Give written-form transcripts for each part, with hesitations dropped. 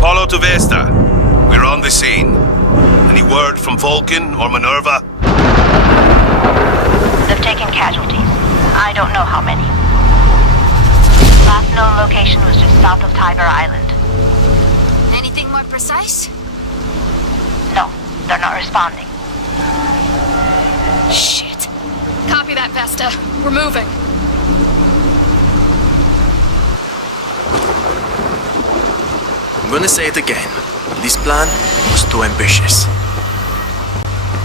Apollo to Vesta. We're on the scene. Any word from Vulcan or Minerva? They've taken casualties. I don't know how many. Last known location was just south of Tiger Island. Anything more precise? No, they're not responding. Shit. Copy that, Vesta. We're moving. I'm gonna say it again. This plan was too ambitious.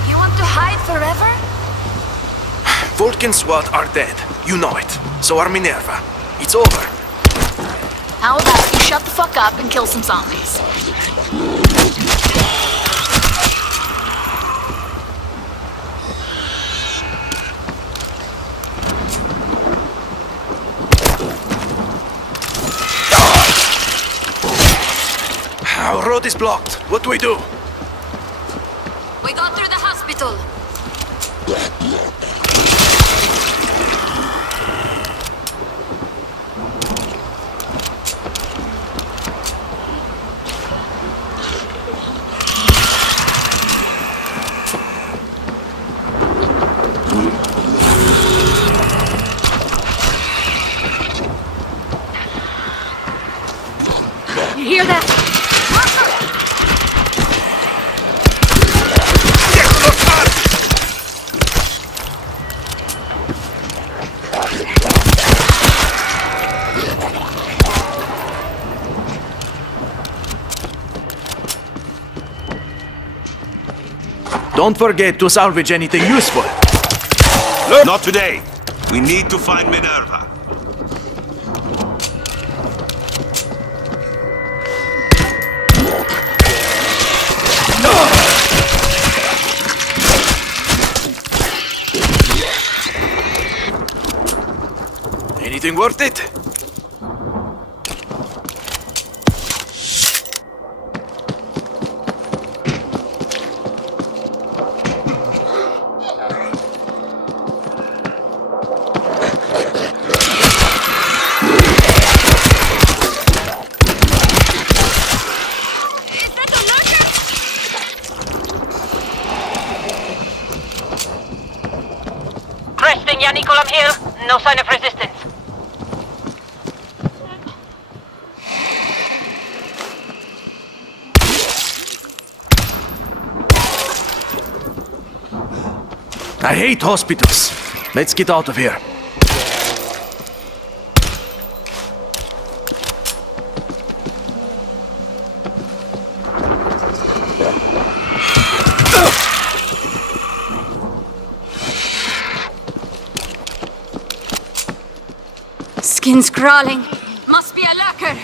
You want to hide forever? Vulcan SWAT are dead. You know it. So are Minerva. It's over. How about you shut the fuck up and kill some zombies? Our road is blocked. What do we do? We go through the hospital. You hear that? Don't forget to salvage anything useful. Not today. We need to find Minerva. Anything worth it? Cresting Yannicolam Hill, no sign of resistance. I hate hospitals. Let's get out of here. Skin's crawling. Must be a lurker.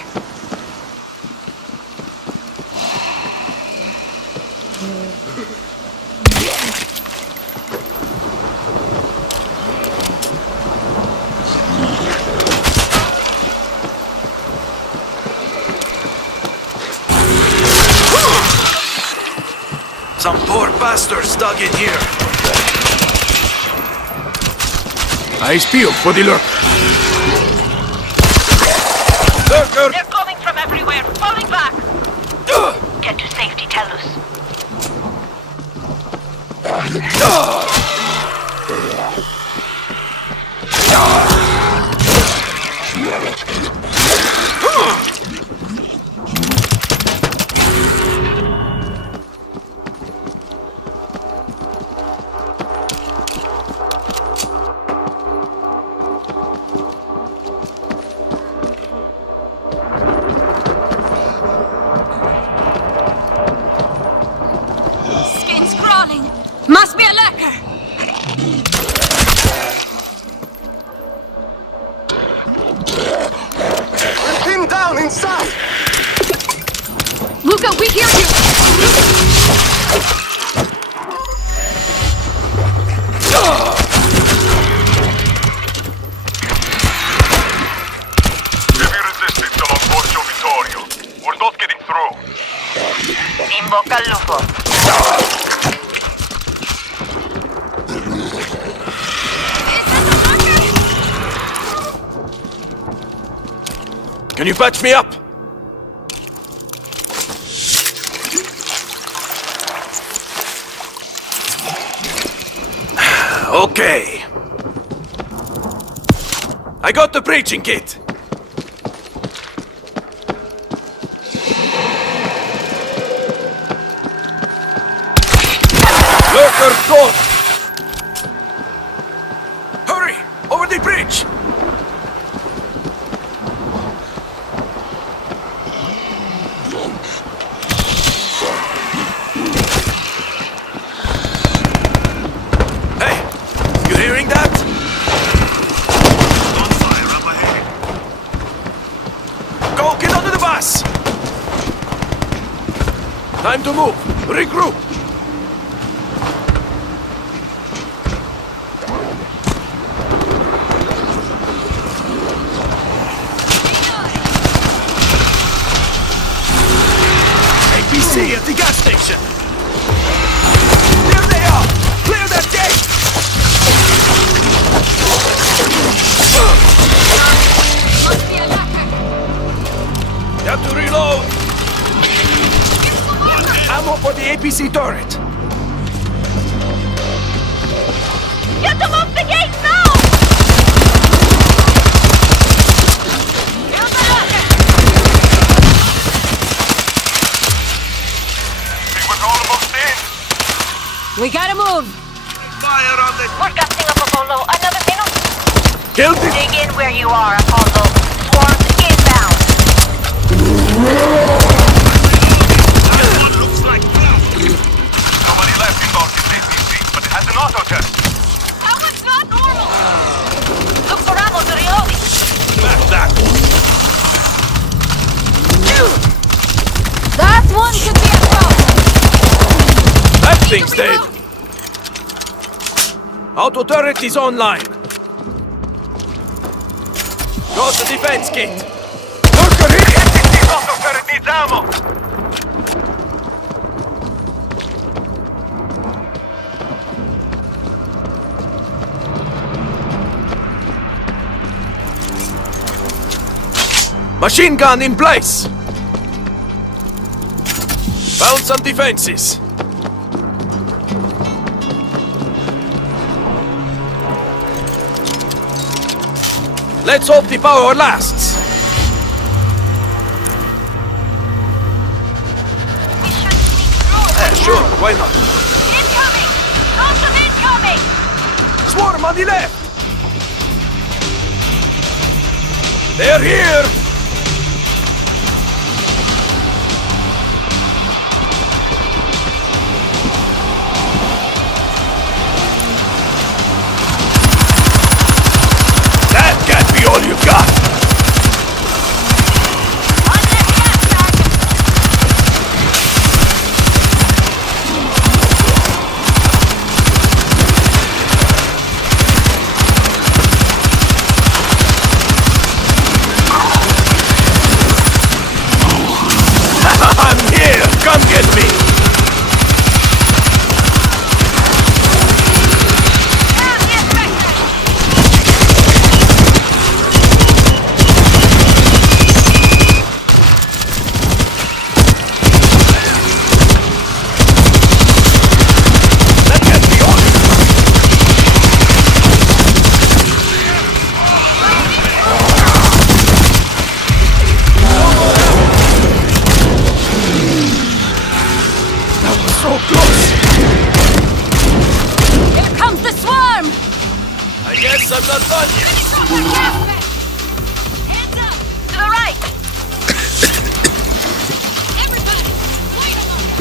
Some poor bastards stuck in here. Eyes peeled for the lurker. Lurker! They're coming from everywhere. Falling back. Get to safety, Tellus. Skin's crawling. Must be a lurker. Pin down inside! Luca, we hear you! Heavy resistance along Borgo Vittorio. We're not getting through. In bocca al lupo. Can you patch me up? Okay. I got the breaching kit. Lurker gone! Hurry! Over the bridge! Hey! You hearing that? On fire up ahead. Go, get onto the bus! Time to move. Regroup. APC at the gas station. There they are! Clear that gate! Must be a hacker. You have to reload. Ammo for the APC turret. Get them off the gate now! Kill the hacker! We were almost in. We gotta move. Fire on the... We're gusting up Apollo. Another minute. Kill the... Dig in where you are, Apollo. Swarms inbound. That one looks like blue. Nobody left in Vulcan APC, but it has an auto turn. How much not normal? Look for ammo to reload it. Back that one. That one could be a problem. That thing's dead. Auto turret is online. Got the defense kit. Lurker hit! This auto turret needs ammo. Machine gun in place. Found some defenses. Let's hope the power lasts. We should sneak through it. Yeah, sure, why not? Incoming! Lots of incoming! Swarm on the left! They're here! That can't be all you've got! On this gas, Sergeant! I'm here! Come get me! Down the inspector! That can't be all! That was so close! Here comes the swarm. I guess I'm not done yet. Hands up, To the right! everybody. Wait a moment.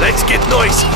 Let's get noisy.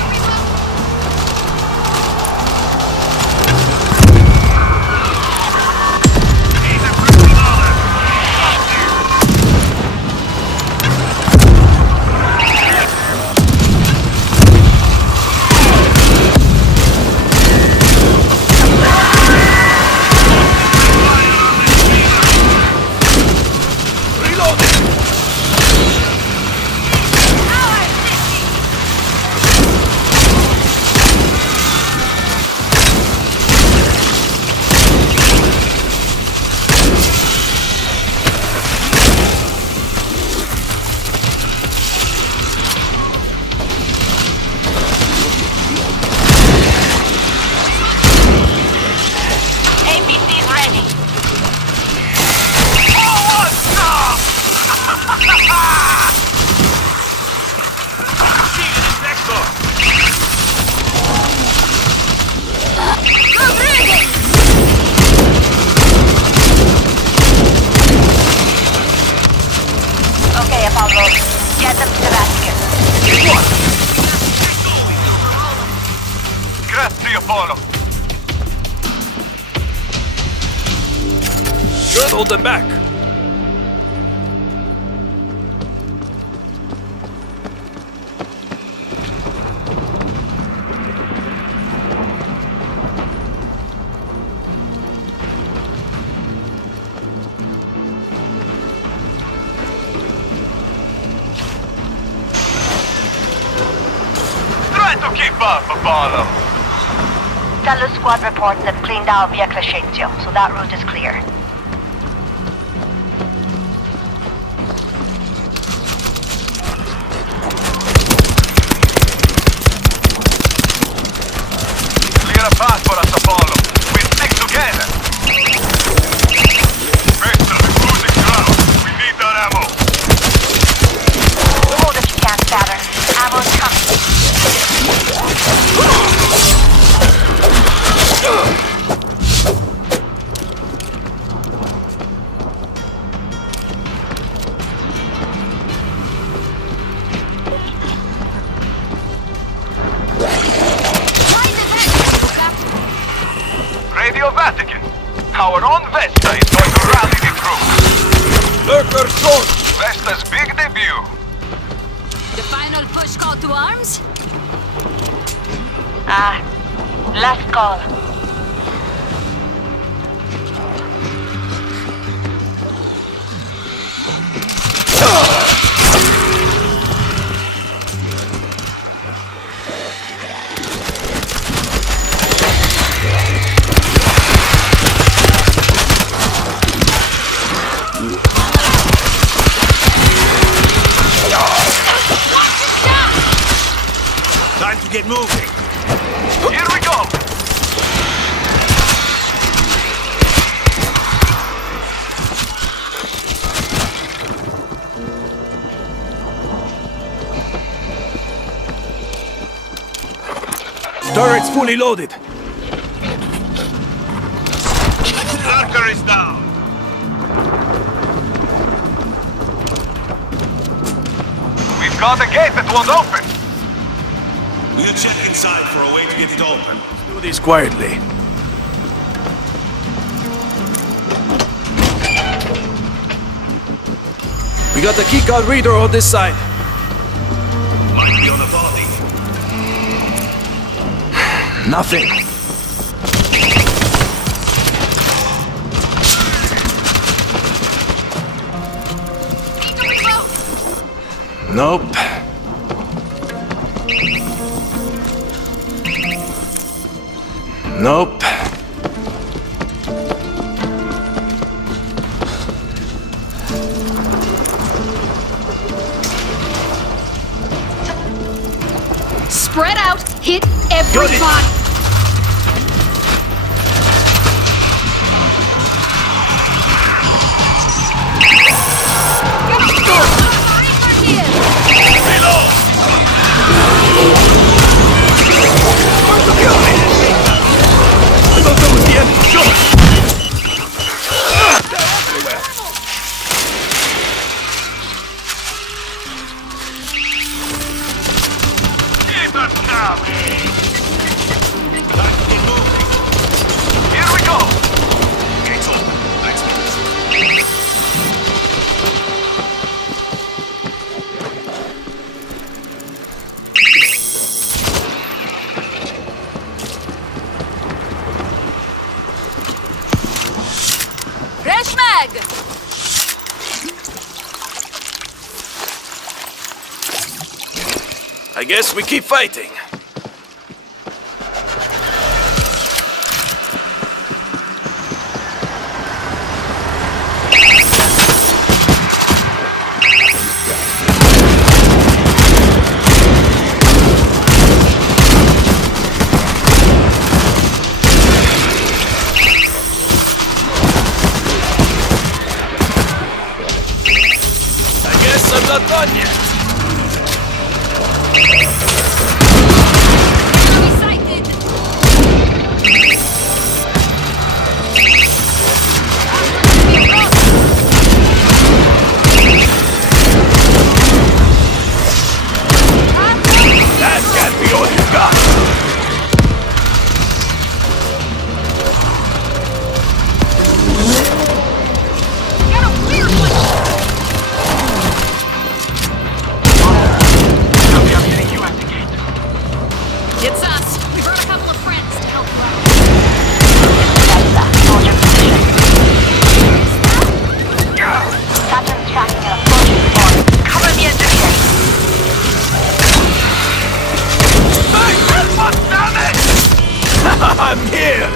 hold them back. Try to keep up, Apollo. Fellow squad reports they've cleaned out Via Crescenzio, so that route is clear. Clear a path for us, Apollo. We stick together. Vector, we're losing ground. We need that ammo. Hold if you can, Saturn. Ammo's coming. Radio Vatican. Our own Vesta is going to rally the troops. Lurker short! Vesta's big debut. The final push call to arms? Last call. Time to get moving. Here we go. Turret's fully loaded. Lurker is down. We've got a gate that won't open. We'll check inside for a way to get it open. Do this quietly. We got the keycard reader on this side. Might be on a body. Nothing. Nope. Nope. Spread out, hit everybody! Keep us down. Time to get moving. Here we go. Gates open. Thanks, Fresh mag! I guess we keep fighting. I guess I'm not done yet.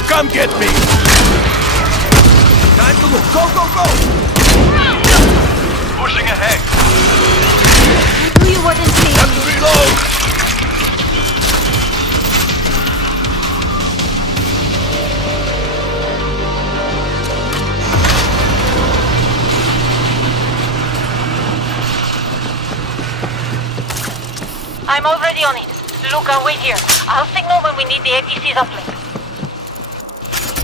come get me! Time to move! Go, go, go! Pushing ahead. Knew you wouldn't see Time me. to reload! I'm already on it. Luca, wait here. I'll signal when we need the APC's uplink.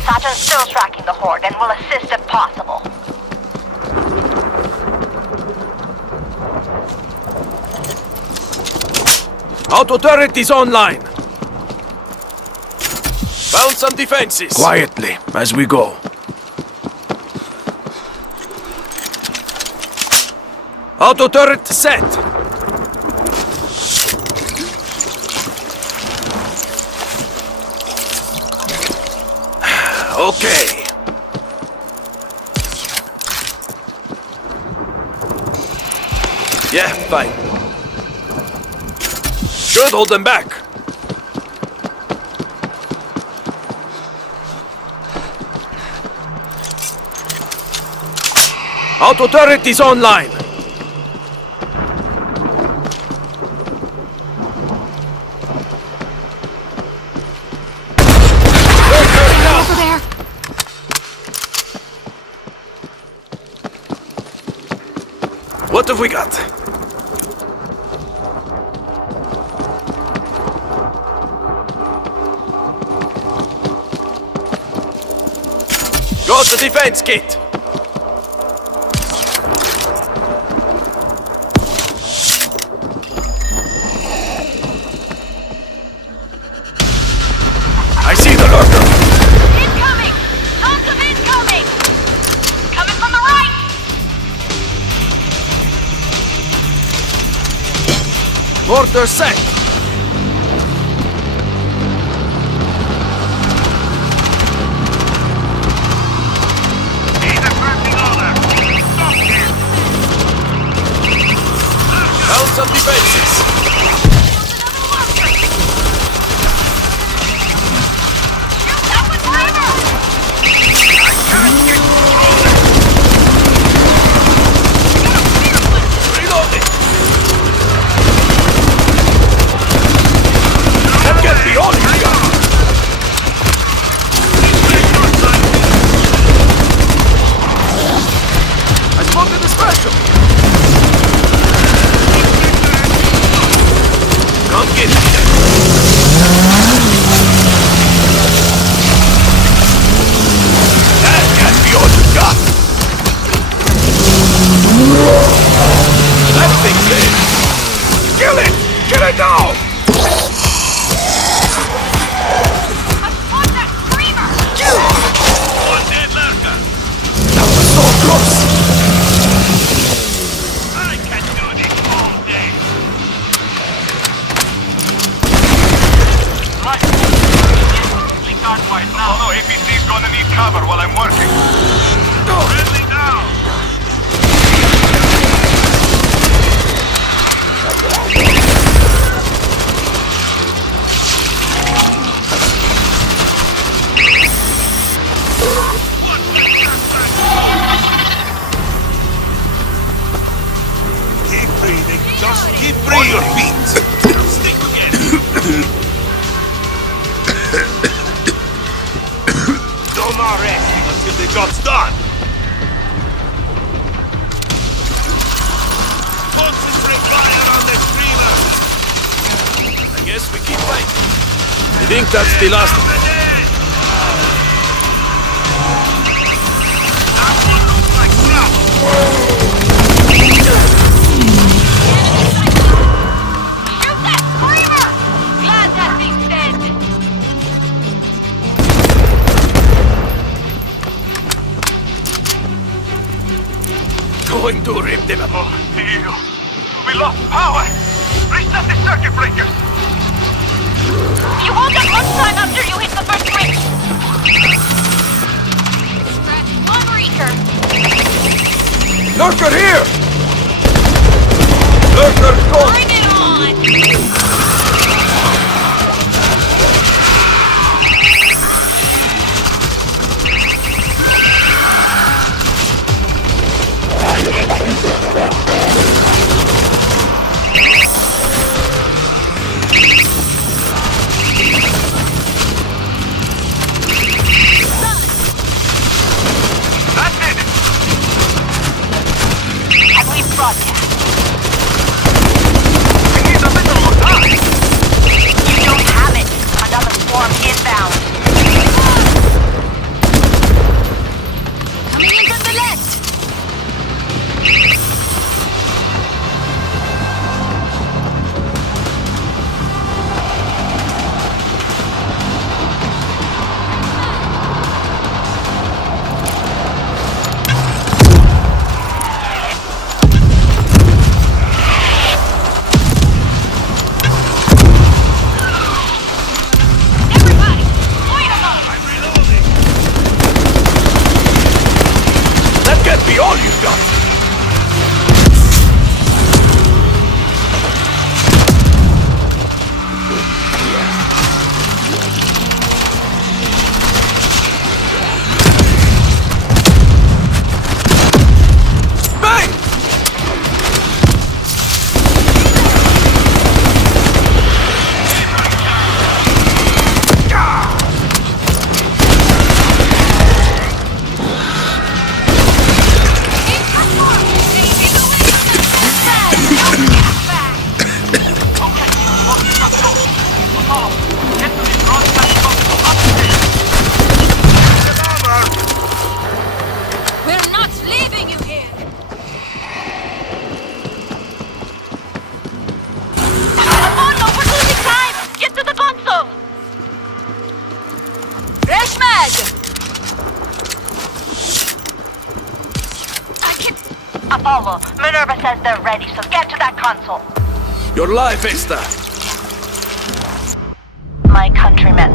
Saturn's still tracking the Horde and will assist if possible. Auto turret is online! Found some defenses! Quietly, as we go. Auto turret set! Okay. Yeah, fine. Should hold them back. Auto turret is online. Over there. What have we got? Got the defense kit. I see the lurker. Incoming! Tons of incoming! Coming from the right! Mortar set. Need a first order. Stop here. Found some defenses. That was River! Reloading. That can't be all you got. I spotted the special. Come get me then. That can't be all you got. That thing's dead. Kill it! Kill it now! On that screamer! One dead lurker. That was so close. I can do this all day. Oh no, APC's gonna need cover while I'm working. Friendly down. Keep breathing. Just keep breathing. Your feet. Stick again. No more resting until the job's done. Concentrate fire on the screamer. I guess we keep fighting. I think that's the last of it. That one looks like crap. Shoot that screamer! Glad that thing's dead! Going to rip them Oh, apart. dear. We lost power. Reset the circuit breakers. You won't have much time after you hit the first ring! On Reeker! Lurker here! Lurker gone! Bring it on! be all you've got. Bang! We're not leaving you here! Apollo, we're losing time! Get to the console! Fresh mag! I can... Apollo, Minerva says they're ready, so get to that console. Your life, Esther. My countrymen,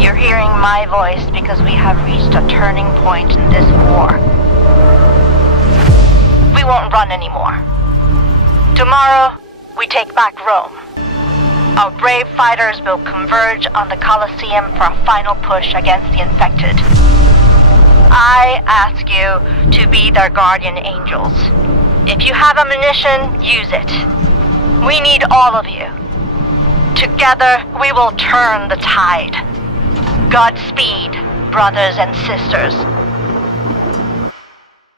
you're hearing my voice because we have reached a turning point in this war. We won't run anymore. Tomorrow, we take back Rome. Our brave fighters will converge on the Colosseum for a final push against the infected. I ask you to be their guardian angels. If you have ammunition, use it. We need all of you. Together, we will turn the tide. Godspeed, brothers and sisters.